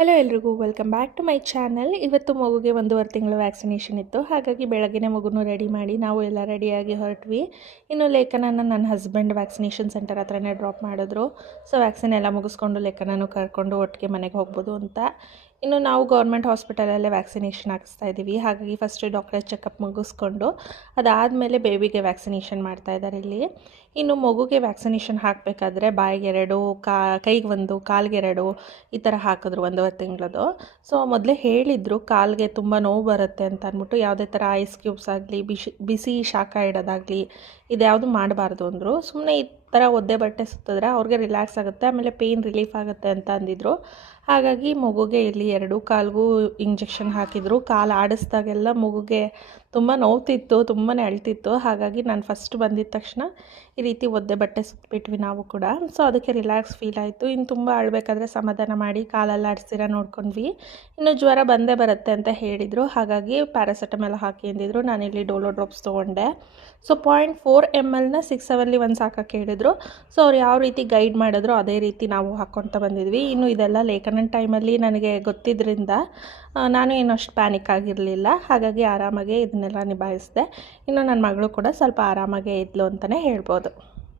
Hello ಎಲ್ರಿಗೂ welcome back to my channel. ಇವತ್ತು ಮಗುಗೆ 1.5 ತಿಂಗಳು ವ್ಯಾಕ್ಸಿನೇಷನ್ ಇತ್ತು. ಹಾಗಾಗಿ ಬೆಳಗ್ಗೆನೇ ಮಗುನೂ ರೆಡಿ ಮಾಡಿ ನಾವು ಎಲ್ಲ ರೆಡಿಯಾಗಿ ಹೊರಟ್ವಿ. ಇನ್ನು ಲೇಖನನ ನನ್ನ ಹಸ್ಬೆಂಡ್ ವ್ಯಾಕ್ಸಿನೇಷನ್ ಸೆಂಟರ್ ಹತ್ರನೇ ಡ್ರಾಪ್ ಮಾಡಿದ್ರು. ಸೊ ವ್ಯಾಕ್ಸಿನ್ ಎಲ್ಲ ಮುಗಿಸ್ಕೊಂಡು ಲೇಖನೂ ಕರ್ಕೊಂಡು ಒಟ್ಟಿಗೆ ಮನೆಗೆ ಹೋಗ್ಬೋದು ಅಂತ. ಇನ್ನು ನಾವು ಗೌರ್ಮೆಂಟ್ ಹಾಸ್ಪಿಟಲಲ್ಲೇ ವ್ಯಾಕ್ಸಿನೇಷನ್ ಹಾಕಿಸ್ತಾ ಇದ್ದೀವಿ. ಹಾಗಾಗಿ ಫಸ್ಟ್ ಡಾಕ್ಟರ್ ಚೆಕಪ್ ಮುಗಿಸ್ಕೊಂಡು ಅದಾದಮೇಲೆ ಬೇಬಿಗೆ ವ್ಯಾಕ್ಸಿನೇಷನ್ ಮಾಡ್ತಾಯಿದ್ದಾರೆ ಇಲ್ಲಿ. ಇನ್ನು ಮಗುಗೆ ವ್ಯಾಕ್ಸಿನೇಷನ್ ಹಾಕಬೇಕಾದ್ರೆ ಬಾಯಿಗೆ 2, ಕೈಗೆ 1, ಕಾಲಿಗೆ 2 ಈ ಥರ ಹಾಕಿದ್ರು 1.5 ತಿಂಗಳದು. ಸೊ ಮೊದಲೇ ಹೇಳಿದರು ಕಾಲಿಗೆ ತುಂಬ ನೋವು ಬರುತ್ತೆ ಅಂತ ಅಂದ್ಬಿಟ್ಟು ಯಾವುದೇ ಥರ ಐಸ್ ಕ್ಯೂಬ್ಸ್ ಆಗಲಿ ಬಿಸಿ ಶಾಖ ಇಡೋದಾಗಲಿ ಇದ್ಯಾವುದು ಮಾಡಬಾರ್ದು ಅಂದರು. ಸುಮ್ಮನೆ ಈ ಥರ ಒದ್ದೆ ಬಟ್ಟೆ ಸುತ್ತಿದ್ರೆ ಅವ್ರಿಗೆ ರಿಲ್ಯಾಕ್ಸ್ ಆಗುತ್ತೆ, ಆಮೇಲೆ ಪೇಯ್ನ್ ರಿಲೀಫ್ ಆಗುತ್ತೆ ಅಂತ ಅಂದಿದ್ರು. ಹಾಗಾಗಿ ಮಗುಗೆ ಇಲ್ಲಿ 2 ಕಾಲಿಗೂ ಇಂಜೆಕ್ಷನ್ ಹಾಕಿದರು. ಕಾಲು ಆಡಿಸ್ದಾಗೆಲ್ಲ ಮಗುಗೆ ತುಂಬ ನೋವ್ತಿತ್ತು, ತುಂಬಾ ಅಳ್ತಿತ್ತು. ಹಾಗಾಗಿ ನಾನು ಫಸ್ಟ್ ಬಂದಿದ್ದ ತಕ್ಷಣ ಈ ರೀತಿ ಒದ್ದೆ ಬಟ್ಟೆ ಸುತ್ತಬಿಟ್ವಿ ನಾವು ಕೂಡ. ಸೊ ಅದಕ್ಕೆ ರಿಲ್ಯಾಕ್ಸ್ ಫೀಲ್ ಆಯಿತು. ಇನ್ನು ತುಂಬ ಅಳಬೇಕಾದ್ರೆ ಸಮಾಧಾನ ಮಾಡಿ ಕಾಲೆಲ್ಲ ಆಡಿಸ್ತೀರ ನೋಡ್ಕೊಂಡ್ವಿ. ಇನ್ನು ಜ್ವರ ಬಂದೇ ಬರುತ್ತೆ ಅಂತ ಹೇಳಿದರು. ಹಾಗಾಗಿ ಪ್ಯಾರಾಸೆಟಮಾಲ್ ಹಾಕಿ ಅಂದಿದ್ರು. ನಾನಿಲ್ಲಿ ಡೋಲೋ ಡ್ರಾಪ್ಸ್ ತೊಗೊಂಡೆ. ಸೊ 0.4 ml 6 ಅವರ್ಲಿ ಒಂದು ಸಾಕಕ್ಕೆ ಹೇಳಿದರು. ಸೊ ಅವ್ರು ಯಾವ ರೀತಿ ಗೈಡ್ ಮಾಡಿದ್ರು ಅದೇ ರೀತಿ ನಾವು ಹಾಕ್ಕೊತ ಬಂದಿದ್ವಿ. ಇನ್ನು ಇದೆಲ್ಲ ಲೇಖನ ಟೈಮಲ್ಲಿ ನನಗೆ ಗೊತ್ತಿದ್ದರಿಂದ ನಾನು ಏನು ಅಷ್ಟು ಪ್ಯಾನಿಕ್ ಆಗಿರಲಿಲ್ಲ. ಹಾಗಾಗಿ ಆರಾಮಾಗಿ ಇದನ್ನೆಲ್ಲ ನಿಭಾಯಿಸಿದೆ. ಇನ್ನು ನನ್ನ ಮಗಳು ಕೂಡ ಸ್ವಲ್ಪ ಆರಾಮಾಗೇ ಇದ್ಲು ಅಂತಲೇ ಹೇಳ್ಬೋದು.